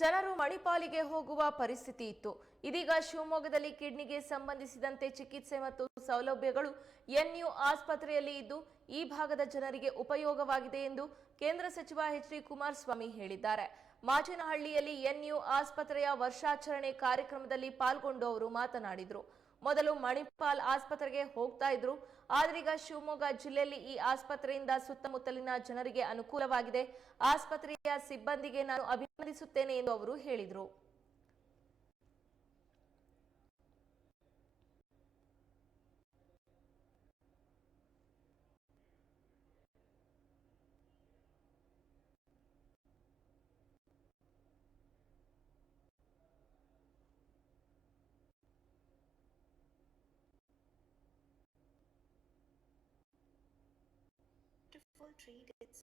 ಜನರು ಮಣಿಪಾಲಿಗೆ ಹೋಗುವ ಪರಿಸ್ಥಿತಿ ಇತ್ತು. ಇದೀಗ ಶಿವಮೊಗ್ಗದಲ್ಲಿ ಕಿಡ್ನಿಗೆ ಸಂಬಂಧಿಸಿದಂತೆ ಚಿಕಿತ್ಸೆ ಮತ್ತು ಸೌಲಭ್ಯಗಳು ಎನ್ಯು ಆಸ್ಪತ್ರೆಯಲ್ಲಿ ಇದ್ದು, ಈ ಭಾಗದ ಜನರಿಗೆ ಉಪಯೋಗವಾಗಿದೆ ಎಂದು ಕೇಂದ್ರ ಸಚಿವ ಎಚ್ ಡಿ ಕುಮಾರಸ್ವಾಮಿ ಹೇಳಿದ್ದಾರೆ. ಮಾಚಿನಹಳ್ಳಿಯಲ್ಲಿ ಎನ್ಯು ಆಸ್ಪತ್ರೆಯ ವರ್ಷಾಚರಣೆ ಕಾರ್ಯಕ್ರಮದಲ್ಲಿ ಪಾಲ್ಗೊಂಡು ಅವರು ಮಾತನಾಡಿದರು. ಮೊದಲು ಮಣಿಪಾಲ್ ಆಸ್ಪತ್ರೆಗೆ ಹೋಗ್ತಾ ಇದ್ರು. ಆದ್ರೀಗ ಶಿವಮೊಗ್ಗ ಜಿಲ್ಲೆಯಲ್ಲಿ ಈ ಆಸ್ಪತ್ರೆಯಿಂದ ಸುತ್ತಮುತ್ತಲಿನ ಜನರಿಗೆ ಅನುಕೂಲವಾಗಿದೆ. ಆಸ್ಪತ್ರೆಯ ಸಿಬ್ಬಂದಿಗೆ ನಾನು ಅಭಿನಂದಿಸುತ್ತೇನೆ ಎಂದು ಅವರು ಹೇಳಿದರು. treat its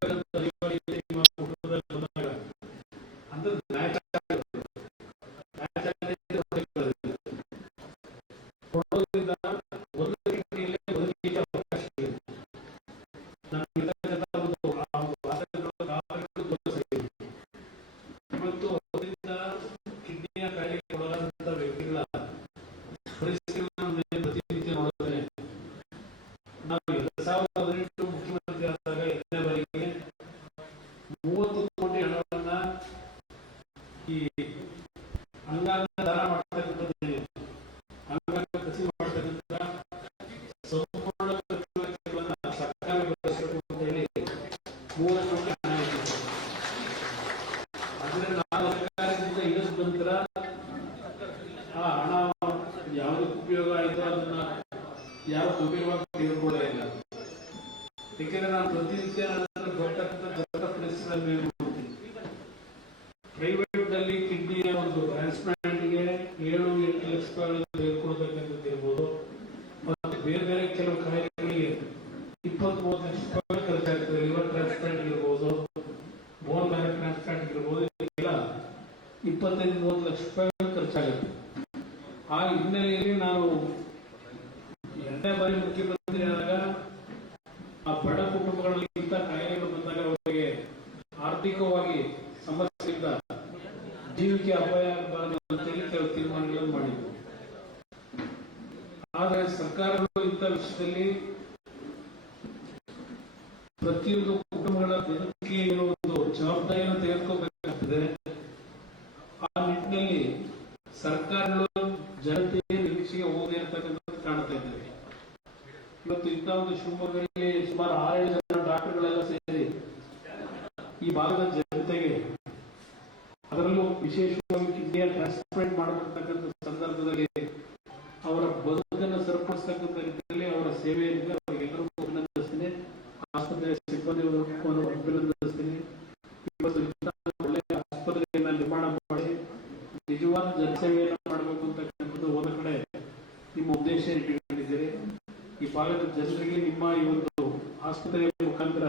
ಮೂವತ್ತು ಕೋಟಿ ಹಣವನ್ನ ಈ ಅಂಗಾಂಗ ದಾನ ಮಾಡ್ತಕ್ಕಂಥದ್ದು ಅಂಗಾಂಗ ಕಸಿ ಮಾಡ್ತಕ್ಕಂಥ ಸಂಪೂರ್ಣ ಖರ್ಚು ವೆಚ್ಚಗಳನ್ನ ಸರ್ಕಾರ ಭರಿಸಬೇಕು ಅಂತ ಹೇಳಿ ಮೂವತ್ತು ಕೋಟಿ ಹಣ ಆದರೆ ನಾವು ಸರ್ಕಾರದಿಂದ ಇಳಿದ ನಂತರ ಆ ಹಣ ಯಾವುದಕ್ಕೆ ಉಪಯೋಗ ಆಯಿತು ಅದನ್ನ ಯಾರು ಉಪಯೋಗವಾಗಿ ನಲ್ಲಿ ಕಿಡ್ನಿಯ ಒಂದು ಟ್ರಾನ್ಸ್ಪ್ಲಾಂಟ್ಗೆ ಏಳು, ಎಂಟು ಲಕ್ಷ ತೆಗೆದುಕೊಳ್ತಕ್ಕಂಥದ್ದು ಇರ್ಬೋದು. ಮತ್ತು ಬೇರೆ ಬೇರೆ ಕೆಲವು ಕಾಯಿಲೆಗಳಿಗೆ ಇಪ್ಪತ್ತು ಮೂವತ್ತು ಲಕ್ಷ ರೂಪಾಯಿ ಖರ್ಚಾಗ್ತದೆ. ಲಿವರ್ ಟ್ರಾನ್ಸ್ಪ್ಲಾಂಟ್ ಇರ್ಬೋದು ಬೋನ್ ಮ್ಯಾರೋ ಟ್ರಾನ್ಸ್ಪ್ಲಾಂಟ್ ಇರ್ಬೋದು ಇಲ್ಲ ಇಪ್ಪತ್ತೈದು, ಮೂವತ್ತು ಲಕ್ಷ ರೂಪಾಯಿ ಖರ್ಚಾಗುತ್ತೆ. ಆ ಹಿನ್ನೆಲೆಯಲ್ಲಿ ನಾವು ಎರಡನೇ ಬಾರಿ ಮುಖ್ಯಮಂತ್ರಿ ಜೀವಿಕೆ ಅಪಾಯ ಆಗಬಾರದು ಅಂತೇಳಿ ಕೆಲವು ತೀರ್ಮಾನಗಳನ್ನು ಮಾಡಿದ್ವು. ಆದರೆ ಸರ್ಕಾರಗಳು ಇಂಥ ವಿಷಯದಲ್ಲಿ ಪ್ರತಿಯೊಂದು ಕುಟುಂಬಗಳ ಬದುಕಿಗೆ ಒಂದು ಜವಾಬ್ದಾರಿಯನ್ನು ತೆಗೆದುಕೋಬೇಕಾಗ್ತದೆ. ಆ ನಿಟ್ಟಿನಲ್ಲಿ ಸರ್ಕಾರಗಳು ಜನತೆಯ ನಿರೀಕ್ಷೆಗೆ ಹೋಗದೆ ಅಂತಕ್ಕಂಥದ್ದು ಕಾಣ್ತಾ ಇದ್ದೇವೆ ಇವತ್ತು ಇಂಥ ಒಂದು ಶಿವಮೊಗ್ಗದಲ್ಲಿ ಸುಮಾರು ಆರೇಳು ಜನ ಡಾಕ್ಟರ್ಗಳೆಲ್ಲ ಸೇರಿ ಈ ಭಾಗದ ಜನತೆಗೆ ಅದರಲ್ಲೂ ವಿಶೇಷವಾಗಿ ಕಿಡ್ನಿಯ ಟ್ರಾನ್ಸ್ಪ್ಲಾಂಟ್ ಮಾಡತಕ್ಕಂಥ ಸಂದರ್ಭದಲ್ಲಿ ಸಂದರ್ಭದಲ್ಲಿ ಅವರ ಬದುಕನ್ನು ಸರಿಪಡಿಸ್ತಕ್ಕಂಥ ನಿಟ್ಟಿನಲ್ಲಿ ಅವರ ಸೇವೆಯನ್ನು ಅವರಿಗೆಲ್ಲರಿಗೂ ಅಭಿನಂದಿಸ್ತೀನಿ ವರ್ಗವನ್ನು ಅಭಿನಂದಿಸ್ತೀನಿ ಇವತ್ತು ಒಳ್ಳೆಯ ಆಸ್ಪತ್ರೆಯನ್ನ ನಿರ್ಮಾಣ ಮಾಡಿ ನಿಜವಾದ ಜನಸೇವೆಯನ್ನು ಮಾಡಬೇಕು ಅಂತಕ್ಕಂಥದ್ದು ಒಂದು ಕಡೆ ನಿಮ್ಮ ಉದ್ದೇಶ ಇಟ್ಟುಕೊಂಡಿದ್ದೀರಿ. ಈ ಭಾಗದ ಜನರಿಗೆ ನಿಮ್ಮ ಈ ಒಂದು ಆಸ್ಪತ್ರೆಯ ಮುಖಾಂತರ